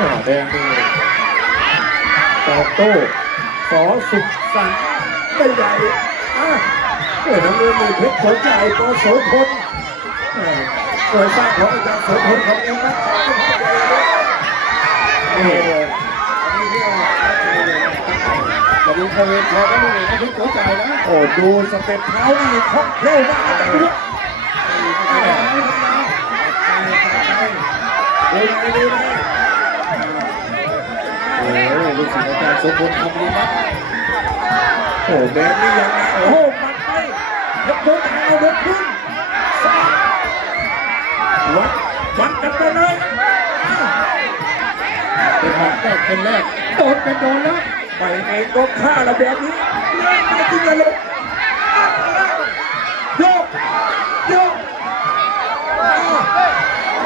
อ่าแดงนี่ตอบโต้สอสุขสันต์ไม่ใหญ่อะเอ้ยน้ำเงินมีเพชรหัวใจปอโสพลอ่าเคยสร้างของอาจารย์โสพลของเองนะนี่จะดูโควิดพอก็ม่เลยนะทุกหัวใจนะโอ้ดูสเต็ปเท้านี่คล่องแคล่วมากอาจารย์ด้วยดูไงดูไงโอ้ย ลูกศิษย์อาจารย์สมบูรณ์ทำดีมากโอ้แดงนี่ยังไงโอ้โหมันไปเพชรหัวใจเอาเดินขึ้นสามวัดวัดกันไปเลยเป็นหอกแรกคนแรกโดนเป็นโดนแล้วไปเองก็ฆ่าระแบบนี้เล่นมาจริงเลยโยกโยก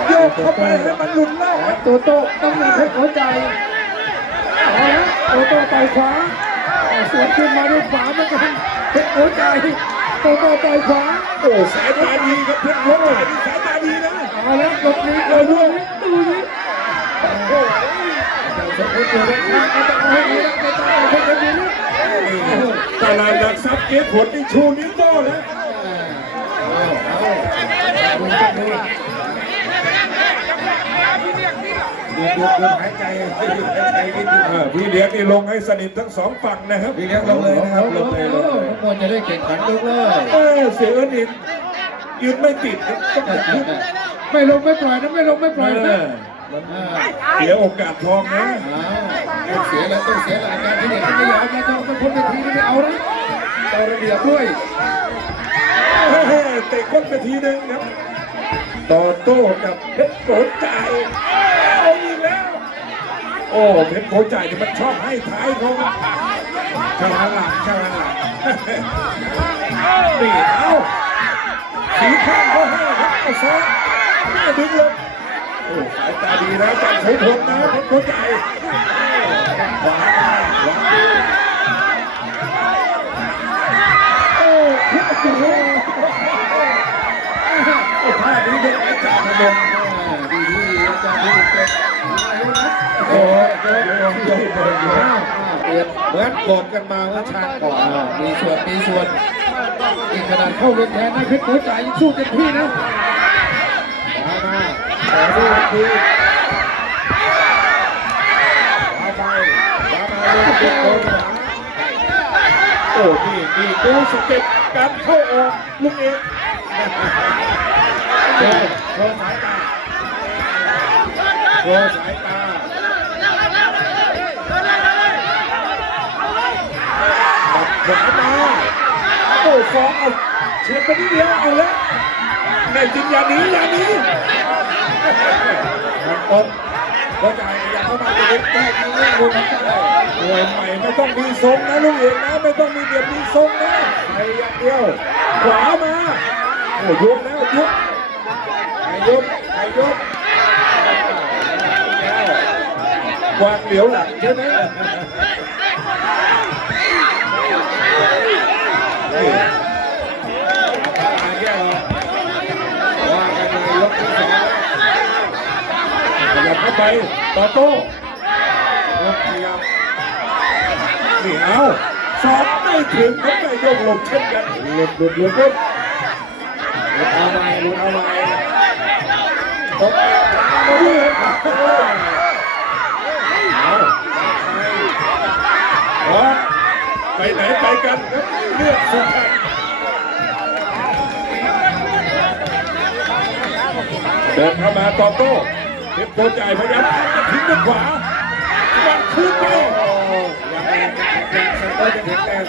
โยกเข้าไปให้มันหลุดแล้วโตโตต้องมีเพชรหัวใจ โตโต้ต่อยขวาสวนขึ้นมาด้วยขวาเหมือนกันเพชรหัวใจโตโต้ต่อยขวาโอ้สายตาดีครับเพชรหัวใจนี่สายตาดีนะเอาละหลบหนีเอาด้วยดูนี่โอ้ยสมบูรณ์ตัวเล็กมากไม่เอาให้ดีนะไม่ต้องเอาให้ดีนะตลาดหลักทรัพย์เก็บผลนี่ชูนิ้วโต้แล้ว ดูดูดูหายใจหายใจนิดนึงอ่าพี่เลี้ยงนี่ลงให้สนิททั้งสองฝั่งนะครับพี่เลี้ยงลงเลยนะครับลงเลยลงเลยทุกคนจะได้แข่งขันลงเลยเออเสือนินยืนไม่ติดครับต้องอย่าขึ้นไม่ลงไม่ปล่อยนะไม่ลงไม่ปล่อยเอนะอมันเสียโอกาสทองนะต้องเสียแล้วต้องเสียแล้วอาจารย์ที่เนี่ยไม่อยากจะต้องเป็นคนในทีไม่เอานะเอาระเบียบด้วยเฮ้ยเตะก้นไปทีหนึ่งครับต่อโต้กับเพชรโขนใจ โอ้เพชรโขนใจายนี่มันชอบให้ท้ายเขาชาหลังชาหลังนี่เอาสีข้างก็ให้ครับเอาซ้ายหน้าดึงเลยโอ้สายตาดีนะจากโสพลนะเพชรโขนใจขวาขวา อะเยอะเยอะเปลี่ยนเหมือนกอดกันมาเมื่อชาติก่อนมีส่วนมีส่วนอีกขนาดเข้าเล่นแทนนะเพชรหัวใจยังสู้เต็มที่นะมามาต่อด้วยคือมาไปมามาเลยเพชรหัวใจโอ้นี่นี่ดูสเต็ปการเข้าออกลูกเองโชว์โชว์สายตาโชว์สายตา ฟองเอาเฉียดไปนิดเดียวเอาแล้วแน่จริงอย่าหนีอย่าหนีมันตกเข้าใจอย่าเข้ามาจะเด็กแตกนี่เรื่องคุณเข้าใจมวยใหม่ไม่ต้องมีทรงนะลูกเอกนะไม่ต้องมีเดียบมีทรงนะไอ้อย่างเดียวขวามาโอ้ยุบแล้วยุบไอ้ยุบไอ้ยุบวางเหลียวหลังใช่ไหมนี่ มาแก้วว่ากันในยกที่สอง ขยับเข้า ไปต่อโต้ยกขยับนี่เอาสอบไม่ถึงเขาไม่ยกหลบเช่นกันหลุดหลุดหลุดหลุดหลุดเอาไม้หลุดเอาไม้ตบเอาไปไหนไปกันเลือดสุพรรณเดินเข้ามาต่อโต้ เพชรโกจ่ายพยายามจะทิ้งด้วยขวาวันคืนไปโอ้ยังแรงยังสเตอร์จะแข็งแรง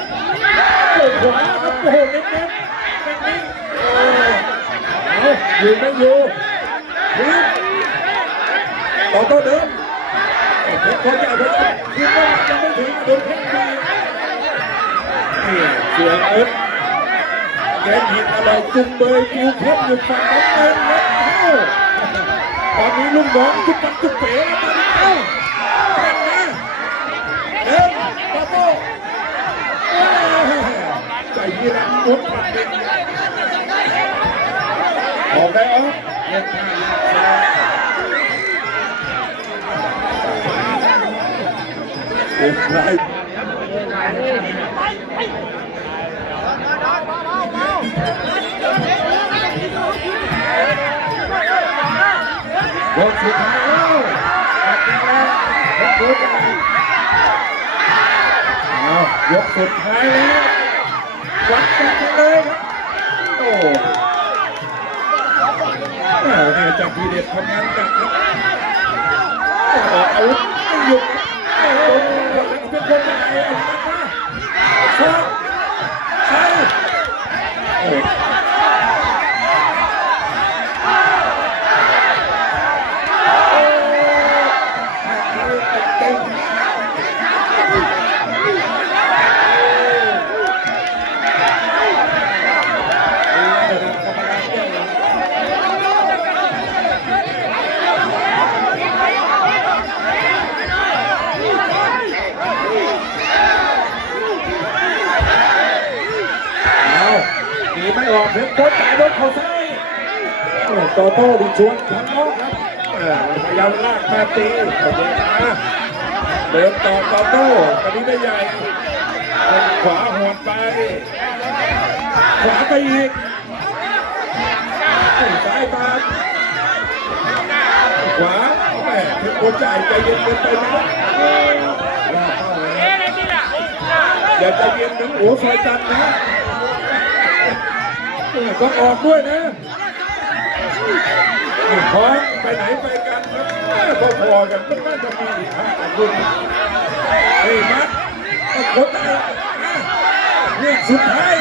โอ้ขวาครับโอ้โหเน้นๆเน้นๆโอ้เอาอยู่ไม่อยู่ทิ้งต่อโต้เดินเพชรโกจ่ายพยายามทิ้งว่ยังไม่ถึงโดนแข้งตีเสือเอิร์ธแกนหินอะไรจุงเบยคิวเพชรอยู่ฝั่งน้ำเงินแล้ว ตอนนี้ลูกน้องจุกปักจุกเป๋แล้วตอนนี้เอ้าแข่งนะเดินต่อโต้ใจยีรังมุดปัดเด็กออกได้ออกเล่นท่าเป็นไรยกสุดท้ายแล้ วตัดกันแล้วเพชรพุทธเอายกสุดท้ายแล้ววัดกันเลยครับโอ้แม่เนี่ยจากทีเด็ดทำงานกันครับออกอาวุธไม่หยุดโอ้โหเป็นคนยังไงเอามาชกใช่โอ้ เอาหนีไม่ อกเพชรโคตรจ่ายโดนเขาซ้ายโอ้โตโต้ดิชวนทางนอกครับพยายามลากมาตีขอบคุณนะเดินต่อโตโต้ตอนนี้ได้ใหญ่ขวาหัวไป ขวาไปอีกซ้ายมาขวาแม่เพชรโคตรจ่ายใจเย็นเกินไปไหมเอย่าใจเย็นเหมือนหัวซอยจันนะ ต้องออกด้วยนะพร้อมไปไหนไปกันครับเอพอกันมันน่าจะมีอีกท่าอันด้วยเฮ้ยมัดคนไหนนี่ยสุดท้าย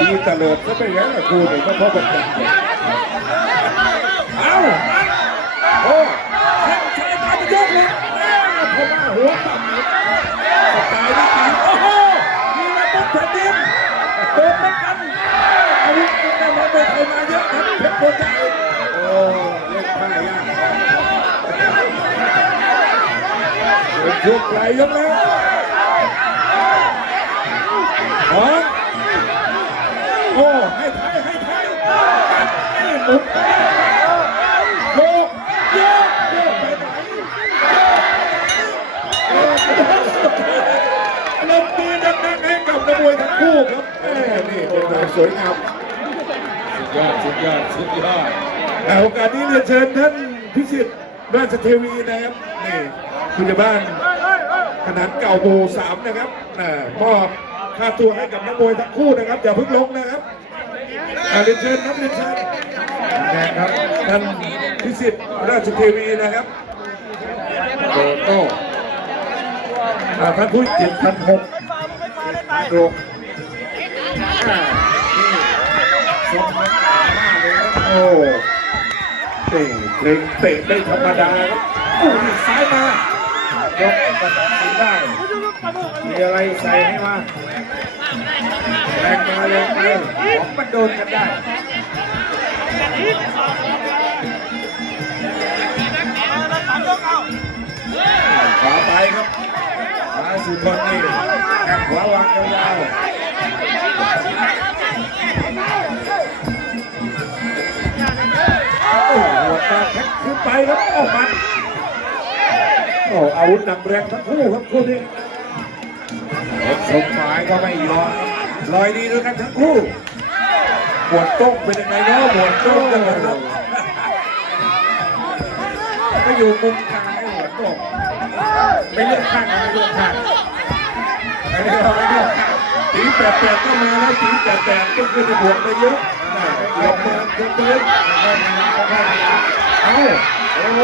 ดีตลอดก็ไปแล้วล่ะครูเนี่ยก็เพราะแบบนั้ อะครับเพชรโอ้เล่นท่ายากเป็นช่วงไกลยกแล้วพร้อโอ้ให้ไทยให้ไทยนี่หมุนโยกโยกโยกไปไหนลมดีดังๆให้กับนักมวยทั้งคู่ครับแม่นี่เป็นมวยสวยงาม ยอดสุดยอดสุดยอดแต่โอกาสนี้เรียนเชิญท่านพิสิทธิ์ราชเทวีนะครับนี่คุณจะบ้านขนาดเก่าโบสามนะครับอ่ามอบค่าตัวให้กับนักมวยทั้งคู่นะครับ อย่าเพิ่งลงนะครับอ่าเรียนเชิญครับเรียนเชิญนะครับท่านพิสิทธิ์ราชเทวีนะครับโตโต้อ่าท่านผู้เจ็ดพันหกโรงอ่านี่ทรงมันตามากเลยครับ โอ้เตะเพลงเตะได้ธรรมดาครับโอ้ยซ้ายมายกกระตันได้มีอะไรใส่ให้มาแรงมาเลยมาเลยของมันโดนกันได้ขวาไปครับมาสุพลนี่แข้งขวาวางยาวๆ หัวตาแท็กขึ้นไปครับโอ้มันโอ้อาวุธหนักแรงทั้งคู่ครับคู่นี้สมหมายก็ไม่ยอมลอยดีด้วยกันทั้งคู่ปวดต้งเป็นยังไงเนาะปวดต้งกันหมดแล้วก็อยู่มุมกลางให้หัวต้งไม่เลือกข้างไม่เลือกข้างไม่เลือกไม่เลือกข้างตีแปดแปดก็มาแล้วตีแปดแปดก็คือจะบวกไปเยอะ เกือบเกินเกือเกินเอาโอ้โห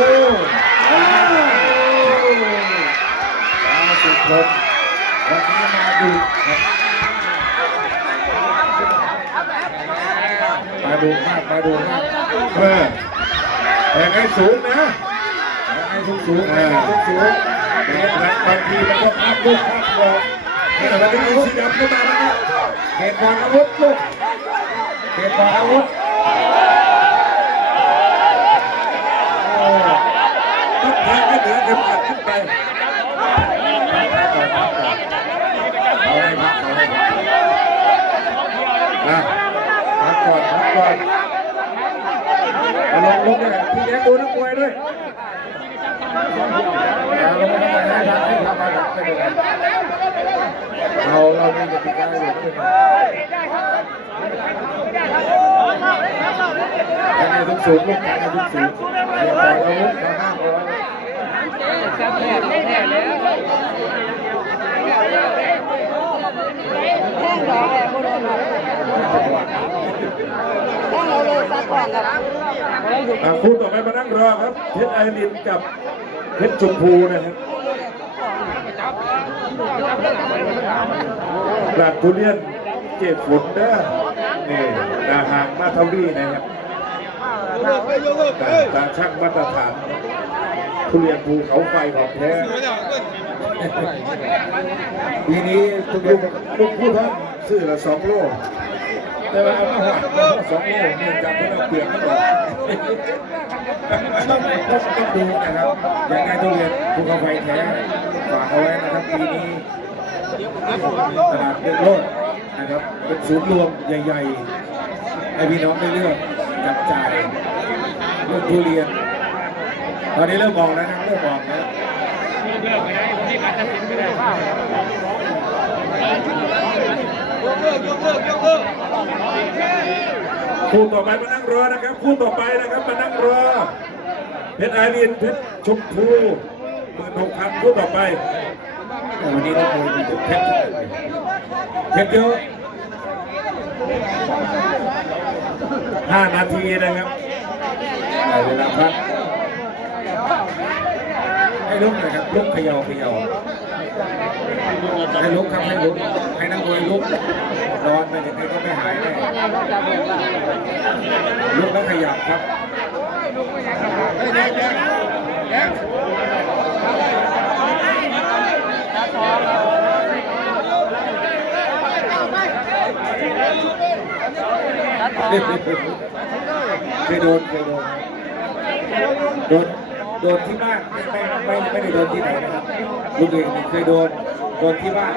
อ้าสุดคนวันนี้มาดูมาดูมากมาดูมากเออแต่ไงสูงนะแต่ไงสูงสูงแต่ไงสูงสูงบางทีมันก็พลาดลูกพลาดบอลนี่มันจะมีสีดำขึ้นมาแล้วเขตบอลอาวุธลูก เขตบอลอาวุธโอ้ต้องแทงให้เหนือเข็มขัดขึ้นไปเอาให้พักเอาให้พักนะพักก่อนพักก่อนเอาลงลงเลยพี่ตัวนักมวยด้วยเราไม่ต้องไปให้ทางให้ทำอะไรไม่เรเราเรามีกติกาอยู่ไม่เป็นไรยังไงต้องสูงลูกยังไงต้องสูงอย่าปล่อยอาวุธมาห้ามเอาไว้อ่าคู่ต่อไปมานั่งรอครับ เพชรไอรินกับเพชรชมพูนะครับหลักทุเรียนเจ็บฝนเด้ นี่นาหางมาทวีนะครับตาช่างมาตรฐานทุเรียนภูเขาไฟของแท้ปีนี้ทุเรียนลูกผู้ท่านซื้อละสองโลแต่ว่าเอามาหอดสองโลเนื่องจากว่าเราเปลือกมันออกต้องต้องต้องดูนะครับอย่างไงทุเรียนภูเขาไฟแท้ฝากเอาไว้นะครับปีนี้ตลาดเดินโลดนะ ครับ เป็นศูนย์รวมใหญ่ ๆ ให้พี่น้องได้เลือกจับจ่ายเลือกทุเรียน ตอนนี้เริ่มมองแล้วนะเริ่มมองแล้วคู่ต่อไปมานั่งรอนะครับ คู่ต่อไปนะครับมานั่งรอเพชรไอรีนเพชรชมพูหมื่นหกพันคู่ต่อไปวันนี้นักมวยมีแต่เพชรทั้งนั้นเลยเพชรเยอะ ห้านาทีนะครับเวลาพักให้ลุกหน่อยครับลุกเขย่าเขย่าให้ลุกครับให้ลุกให้นักมวยลุกนอนไปยังไงก็ไม่หายแน่ลุกแล้วขยับครับ เคยโดนเคยโดนโดนโดนที่บ้านไม่ไม่ไม่ได้โดนที่ไหนนะครับลูกเองเคยโดนโดนที่บ้าน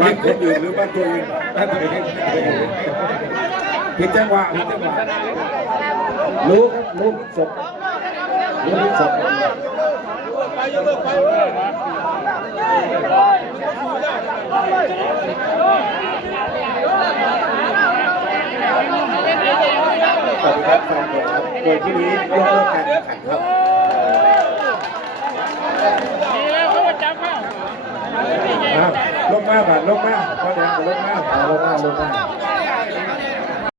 บ้านคนอื่นหรือบ้านตัวเองบ้านตัวเองผิดจังหวะผิดจังหวะรู้ครับรู้ศพรู้ศพขอบคุณครับแฟนบอล ครับโดยที่นี้ยกเลิกการแข่งขันครับลงมาบาดลงมาพอแดงก็ลงมาลงมาลงมา